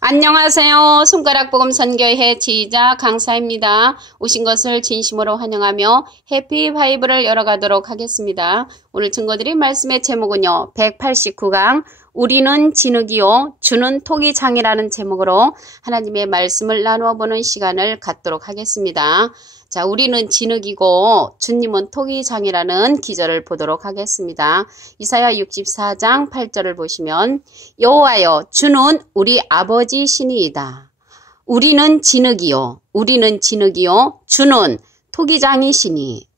안녕하세요. 손가락복음 선교회 지휘자 강사입니다. 오신 것을 진심으로 환영하며 해피 바이블을 열어가도록 하겠습니다. 오늘 증거드릴 말씀의 제목은요. 189강 우리는 진흙이요 주는 토기장이라는 제목으로 하나님의 말씀을 나누어 보는 시간을 갖도록 하겠습니다. 자, 우리는 진흙이고 주님은 토기장이라는 기절을 보도록 하겠습니다. 이사야 64장 8절을 보시면 여호와여 주는 우리 아버지 신이이다. 우리는 진흙이요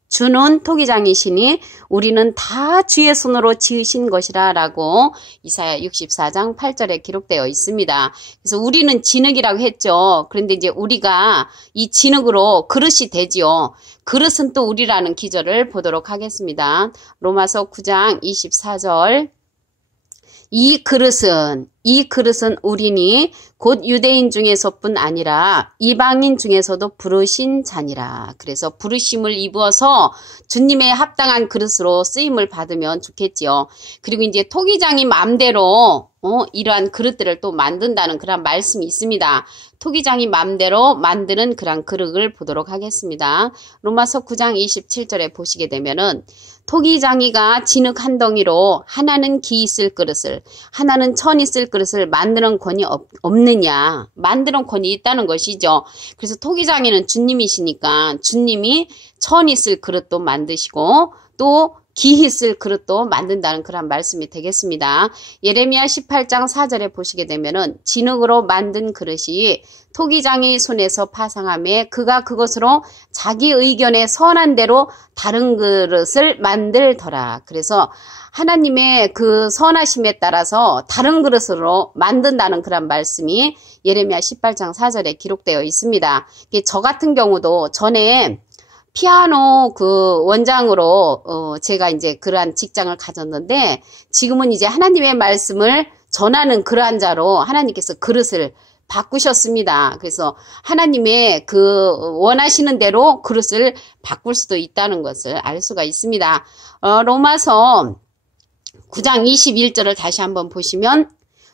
주는 토기장이시니 우리는 다 주의 손으로 지으신 것이라 라고 이사야 64장 8절에 기록되어 있습니다. 그래서 우리는 진흙이라고 했죠. 그런데 이제 우리가 이 진흙으로 그릇이 되지요. 그릇은 또 우리라는 기절을 보도록 하겠습니다. 로마서 9장 24절 이 그릇은 우리니 곧 유대인 중에서뿐 아니라 이방인 중에서도 부르신 자니라. 그래서 부르심을 입어서 주님의 합당한 그릇으로 쓰임을 받으면 좋겠지요. 그리고 이제 토기장이 마음대로 이러한 그릇들을 또 만든다는 그런 말씀이 있습니다. 토기장이 마음대로 만드는 그런 그릇을 보도록 하겠습니다. 로마서 9장 27절에 보시게 되면은 토기장이가 진흙 한 덩이로 하나는 기 있을 그릇을 하나는 천 있을 그릇을 만드는 권이 없느냐. 만드는 권이 있다는 것이죠. 그래서 토기장이는 주님이시니까 주님이 천 있을 그릇도 만드시고 또 기 있을 그릇도 만든다는 그런 말씀이 되겠습니다. 예레미야 18장 4절에 보시게 되면은 진흙으로 만든 그릇이 토기장의 손에서 파상하며 그가 그것으로 자기 의견에 선한 대로 다른 그릇을 만들더라. 그래서 하나님의 그 선하심에 따라서 다른 그릇으로 만든다는 그런 말씀이 예레미야 18장 4절에 기록되어 있습니다. 저 같은 경우도 전에 피아노 그 원장으로 제가 이제 그러한 직장을 가졌는데 지금은 이제 하나님의 말씀을 전하는 그러한 자로 하나님께서 그릇을 바꾸셨습니다. 그래서 하나님의 그 원하시는 대로 그릇을 바꿀 수도 있다는 것을 알 수가 있습니다. 로마서 9장 21절을 다시 한번 보시면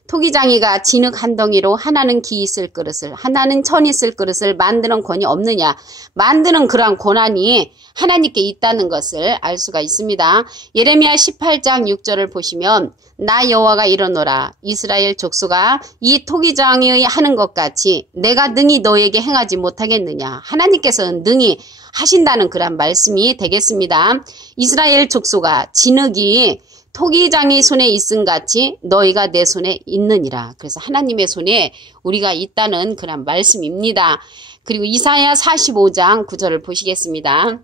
토기장이가 진흙 한 덩이로 하나는 기 있을 그릇을 하나는 천 있을 그릇을 만드는 권이 없느냐. 만드는 그러한 권한이 하나님께 있다는 것을 알 수가 있습니다. 예레미야 18장 6절을 보시면 나 여호와가 이르노라 이스라엘 족속아 이 토기장이 하는 것 같이 내가 능히 너에게 행하지 못하겠느냐. 하나님께서는 능히 하신다는 그런 말씀이 되겠습니다. 이스라엘 족속아 진흙이 토기장이 손에 있음 같이 너희가 내 손에 있느니라. 그래서 하나님의 손에 우리가 있다는 그런 말씀입니다. 그리고 이사야 45장 9절을 보시겠습니다.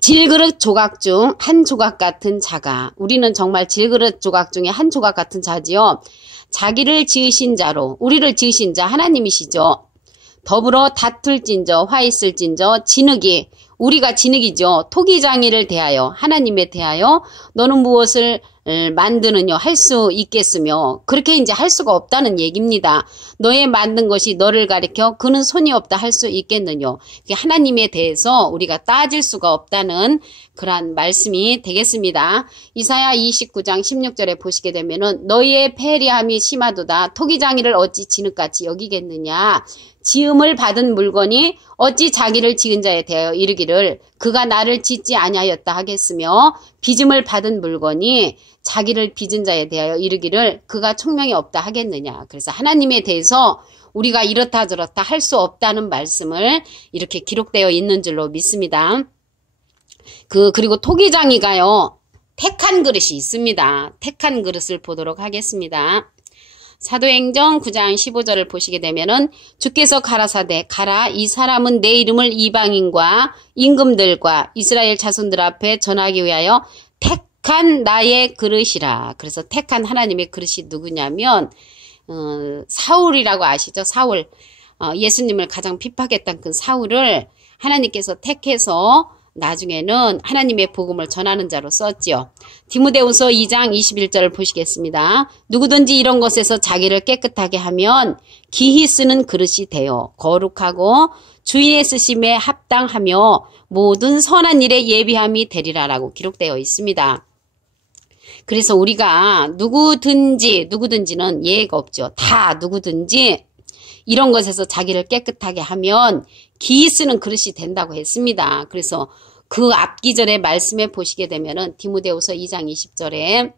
질그릇 조각 중 한 조각 같은 자가 우리는 정말 질그릇 조각 중에 한 조각 같은 자지요. 자기를 지으신 자로 우리를 지으신 자 하나님이시죠. 더불어 다툴진저 화 있을진저 진흙이 우리가 진흙이죠. 토기장이를 대하여 하나님에 대하여 너는 무엇을 만드느냐 할 수 있겠으며 그렇게 이제 할 수가 없다는 얘기입니다. 너의 만든 것이 너를 가리켜 그는 손이 없다 할 수 있겠느냐. 하나님에 대해서 우리가 따질 수가 없다는 그러한 말씀이 되겠습니다. 이사야 29장 16절에 보시게 되면은 너희의 패리함이 심하도다. 토기장이를 어찌 진흙같이 여기겠느냐. 지음을 받은 물건이 어찌 자기를 지은 자에 대하여 이르기를 그가 나를 짓지 아니하였다 하겠으며 빚음을 받은 물건이 자기를 빚은 자에 대하여 이르기를 그가 총명이 없다 하겠느냐. 그래서 하나님에 대해서 우리가 이렇다 저렇다 할 수 없다는 말씀을 이렇게 기록되어 있는 줄로 믿습니다. 그리고 토기장이가요 택한 그릇이 있습니다. 택한 그릇을 보도록 하겠습니다. 사도행전 9장 15절을 보시게 되면은 주께서 가라사대 가라 이 사람은 내 이름을 이방인과 임금들과 이스라엘 자손들 앞에 전하기 위하여 택한 나의 그릇이라. 그래서 택한 하나님의 그릇이 누구냐면 사울이라고 아시죠? 사울. 예수님을 가장 핍박했던 그 사울을 하나님께서 택해서 나중에는 하나님의 복음을 전하는 자로 썼지요. 디모데후서 2장 21절을 보시겠습니다. 누구든지 이런 것에서 자기를 깨끗하게 하면 기히 쓰는 그릇이 되어 거룩하고 주인의 쓰심에 합당하며 모든 선한 일에 예비함이 되리라라고 기록되어 있습니다. 그래서 우리가 누구든지는 예의가 없죠. 다 누구든지 이런 것에서 자기를 깨끗하게 하면 기 쓰는 그릇이 된다고 했습니다. 그래서 그 앞기절의 말씀에 보시게 되면은 디모데후서 2장 20절에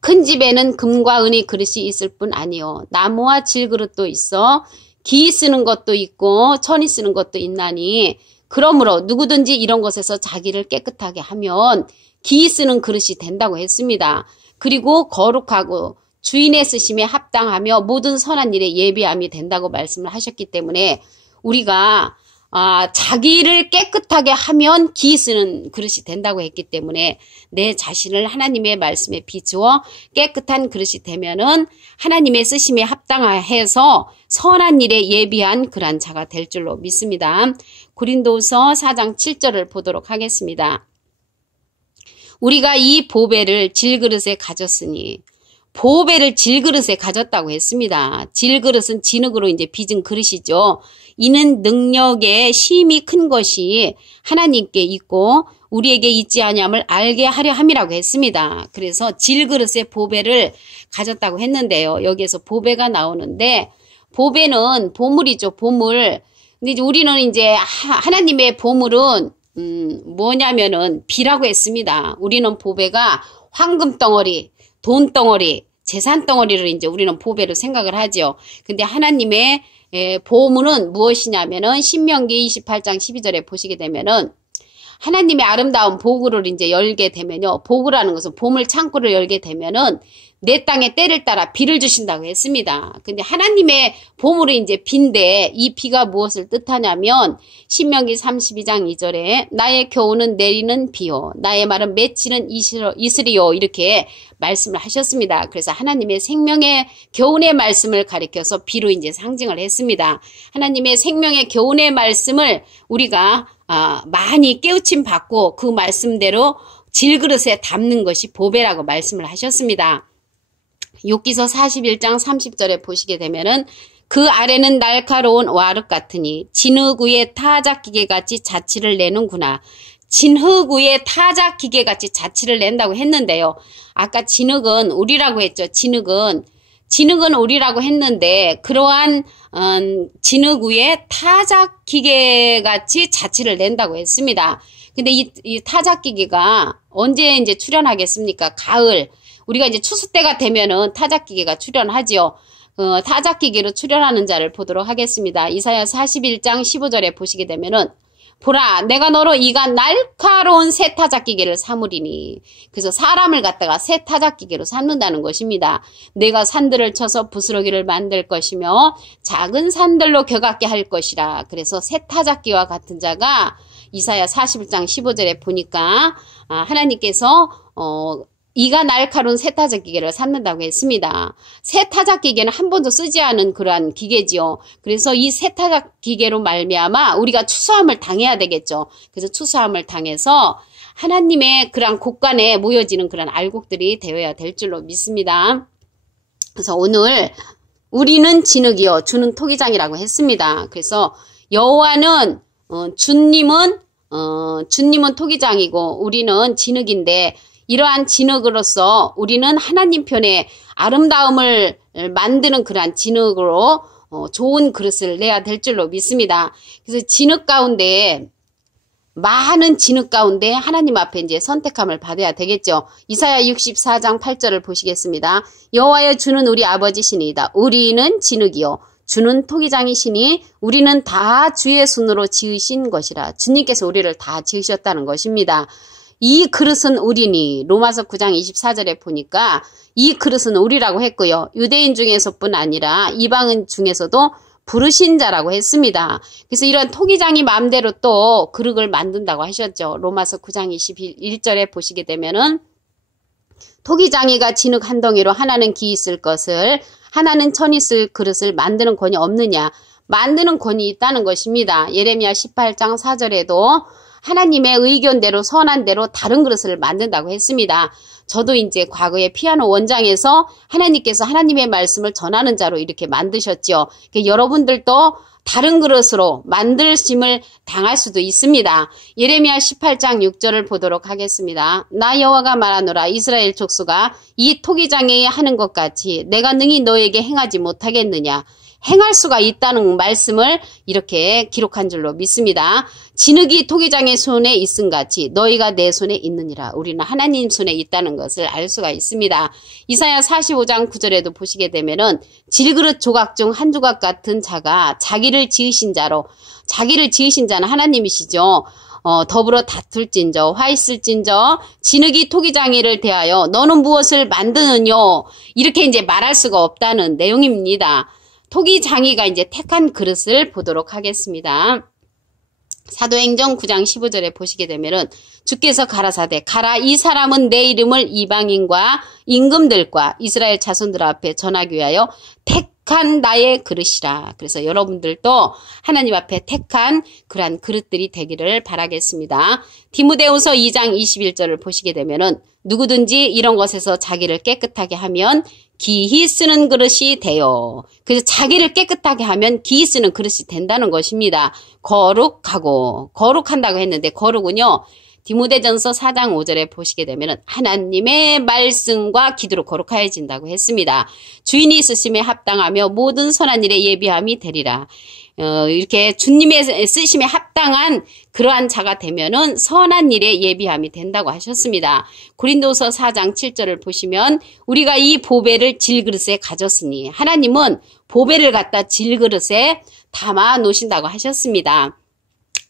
큰 집에는 금과 은의 그릇이 있을 뿐 아니요 나무와 질그릇도 있어 기 쓰는 것도 있고 천이 쓰는 것도 있나니 그러므로 누구든지 이런 것에서 자기를 깨끗하게 하면 기 쓰는 그릇이 된다고 했습니다. 그리고 거룩하고 주인의 쓰심에 합당하며 모든 선한 일에 예비함이 된다고 말씀을 하셨기 때문에 우리가 자기를 깨끗하게 하면 기 쓰는 그릇이 된다고 했기 때문에 내 자신을 하나님의 말씀에 비추어 깨끗한 그릇이 되면은 하나님의 쓰심에 합당해서 선한 일에 예비한 그러한 자가 될 줄로 믿습니다. 고린도후서 4장 7절을 보도록 하겠습니다. 우리가 이 보배를 질그릇에 가졌으니 보배를 질그릇에 가졌다고 했습니다. 질그릇은 진흙으로 이제 빚은 그릇이죠. 이는 능력의 힘이 큰 것이 하나님께 있고 우리에게 있지 아니함을 알게 하려 함이라고 했습니다. 그래서 질그릇에 보배를 가졌다고 했는데요. 여기에서 보배가 나오는데 보배는 보물이죠. 보물. 근데 이제 우리는 이제 하나님의 보물은 뭐냐면은 비라고 했습니다. 우리는 보배가 황금 덩어리, 돈 덩어리, 재산 덩어리를 이제 우리는 보배로 생각을 하죠. 근데 하나님의 보물은 무엇이냐면은 신명기 28장 12절에 보시게 되면은 하나님의 아름다운 보구를 이제 열게 되면요. 보구라는 것은 보물 창고를 열게 되면은 내 땅에 때를 따라 비를 주신다고 했습니다. 근데 하나님의 보물이 이제 비인데 이 비가 무엇을 뜻하냐면 신명기 32장 2절에 나의 교훈은 내리는 비요 나의 말은 맺히는 이슬이요 이렇게 말씀을 하셨습니다. 그래서 하나님의 생명의 교훈의 말씀을 가리켜서 비로 이제 상징을 했습니다. 하나님의 생명의 교훈의 말씀을 우리가 많이 깨우침 받고 그 말씀대로 질그릇에 담는 것이 보배라고 말씀을 하셨습니다. 욥기서 41장 30절에 보시게 되면은 그 아래는 날카로운 와륵 같으니 진흙 위에 타작기계같이 자취를 내는구나. 진흙 위에 타작기계같이 자취를 낸다고 했는데요. 아까 진흙은 우리라고 했죠. 진흙은 우리라고 했는데 그러한 진흙 위에 타작기계같이 자취를 낸다고 했습니다. 근데 이 타작기계가 언제 이제 출현하겠습니까? 가을. 우리가 이제 추수 때가 되면은 타작기계가 출현하지요. 타작기계로 출현하는 자를 보도록 하겠습니다. 이사야 41장 15절에 보시게 되면은 보라 내가 너로 이가 날카로운 새 타작기계를 삼으리니 그래서 사람을 갖다가 새 타작기계로 삼는다는 것입니다. 내가 산들을 쳐서 부스러기를 만들 것이며 작은 산들로 겨같게 할 것이라. 그래서 새 타작기와 같은 자가 이사야 41장 15절에 보니까 하나님께서 이가 날카로운 새 타작기계를 삼는다고 했습니다. 새 타작기계는 한 번도 쓰지 않은 그러한 기계지요. 그래서 이 새 타작기계로 말미암아 우리가 추수함을 당해야 되겠죠. 그래서 추수함을 당해서 하나님의 그러한 곳간에 모여지는 그런 알곡들이 되어야 될 줄로 믿습니다. 그래서 오늘 우리는 진흙이요 주는 토기장이라고 했습니다. 그래서 여호와는 주님은 토기장이고 우리는 진흙인데 이러한 진흙으로서 우리는 하나님 편에 아름다움을 만드는 그러한 진흙으로 좋은 그릇을 내야 될 줄로 믿습니다. 그래서 많은 진흙 가운데 하나님 앞에 이제 선택함을 받아야 되겠죠. 이사야 64장 8절을 보시겠습니다. 여호와여 주는 우리 아버지시니이다. 우리는 진흙이요 주는 토기장이시니 우리는 다 주의 손으로 지으신 것이라. 주님께서 우리를 다 지으셨다는 것입니다. 이 그릇은 우리니 로마서 9장 24절에 보니까 이 그릇은 우리라고 했고요. 유대인 중에서뿐 아니라 이방인 중에서도 부르신 자라고 했습니다. 그래서 이런 토기장이 마음대로 또 그릇을 만든다고 하셨죠. 로마서 9장 21절에 보시게 되면은 토기장이가 진흙 한 덩이로 하나는 기 있을 것을 하나는 천 있을 그릇을 만드는 권이 없느냐. 만드는 권이 있다는 것입니다. 예레미야 18장 4절에도 하나님의 의견대로 선한 대로 다른 그릇을 만든다고 했습니다. 저도 이제 과거에 피아노 원장에서 하나님께서 하나님의 말씀을 전하는 자로 이렇게 만드셨죠. 여러분들도 다른 그릇으로 만들심을 당할 수도 있습니다. 예레미야 18장 6절을 보도록 하겠습니다. 나 여호와가 말하노라. 이스라엘 족속아, 이 토기장에 하는 것 같이 내가 능히 너에게 행하지 못하겠느냐. 행할 수가 있다는 말씀을 이렇게 기록한 줄로 믿습니다. 진흙이 토기장의 손에 있음 같이 너희가 내 손에 있느니라. 우리는 하나님 손에 있다는 것을 알 수가 있습니다. 이사야 45장 9절에도 보시게 되면은 질그릇 조각 중 한 조각 같은 자가 자기를 지으신 자로, 자기를 지으신 자는 하나님이시죠. 더불어 다툴진저 화 있을진저 진흙이 토기장이를 대하여 너는 무엇을 만드느뇨, 이렇게 이제 말할 수가 없다는 내용입니다. 토기장이가 이제 택한 그릇을 보도록 하겠습니다. 사도행전 9장 15절에 보시게 되면은 주께서 가라사대 가라, 이 사람은 내 이름을 이방인과 임금들과 이스라엘 자손들 앞에 전하기 위하여 택한 나의 그릇이라. 그래서 여러분들도 하나님 앞에 택한 그러한 그릇들이 되기를 바라겠습니다. 디모데후서 2장 21절을 보시게 되면은 누구든지 이런 것에서 자기를 깨끗하게 하면 기히 쓰는 그릇이 돼요. 그래서 자기를 깨끗하게 하면 기히 쓰는 그릇이 된다는 것입니다. 거룩한다고 했는데 거룩은요, 디모데전서 4장 5절에 보시게 되면 하나님의 말씀과 기도로 거룩하여진다고 했습니다. 주인이 쓰심에 합당하며 모든 선한 일에 예비함이 되리라. 이렇게 주님의 쓰심에 합당한 그러한 자가 되면은 선한 일에 예비함이 된다고 하셨습니다. 고린도서 4장 7절을 보시면 우리가 이 보배를 질그릇에 가졌으니, 하나님은 보배를 갖다 질그릇에 담아 놓으신다고 하셨습니다.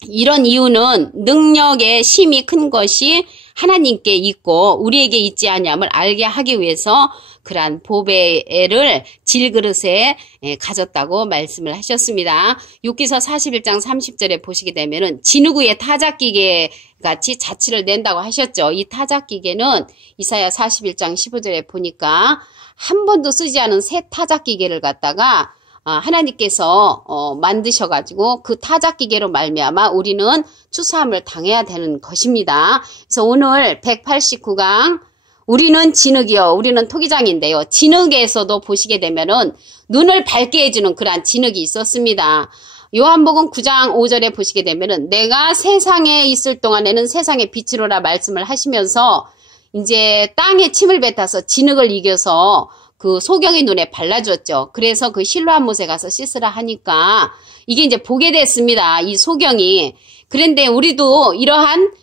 이런 이유는 능력의 힘이 큰 것이 하나님께 있고 우리에게 있지 아니함을 알게 하기 위해서 그러한 보배를 질그릇에 가졌다고 말씀을 하셨습니다. 욥기서 41장 30절에 보시게 되면은 진흙 위에 타작기계 같이 자취를 낸다고 하셨죠. 이 타작기계는 이사야 41장 15절에 보니까 한 번도 쓰지 않은 새 타작기계를 갖다가 하나님께서 만드셔가지고 그 타작기계로 말미암아 우리는 추수함을 당해야 되는 것입니다. 그래서 오늘 189강 우리는 진흙이요, 우리는 토기장인데요. 진흙에서도 보시게 되면은 눈을 밝게 해주는 그러한 진흙이 있었습니다. 요한복음 9장 5절에 보시게 되면은 내가 세상에 있을 동안에는 세상의 빛이로라 말씀을 하시면서 이제 땅에 침을 뱉어서 진흙을 이겨서 그 소경의 눈에 발라줬죠. 그래서 그 실로암 못에 가서 씻으라 하니까 이게 이제 보게 됐습니다. 이 소경이. 그런데 우리도 이러한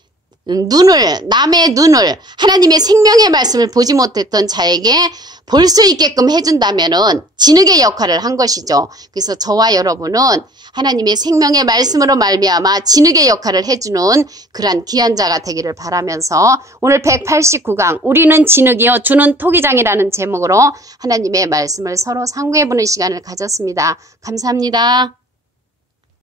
남의 눈을, 하나님의 생명의 말씀을 보지 못했던 자에게 볼 수 있게끔 해준다면은 진흙의 역할을 한 것이죠. 그래서 저와 여러분은 하나님의 생명의 말씀으로 말미암아 진흙의 역할을 해주는 그러한 귀한 자가 되기를 바라면서 오늘 189강 우리는 진흙이요 주는 토기장이라는 제목으로 하나님의 말씀을 서로 상고해보는 시간을 가졌습니다. 감사합니다.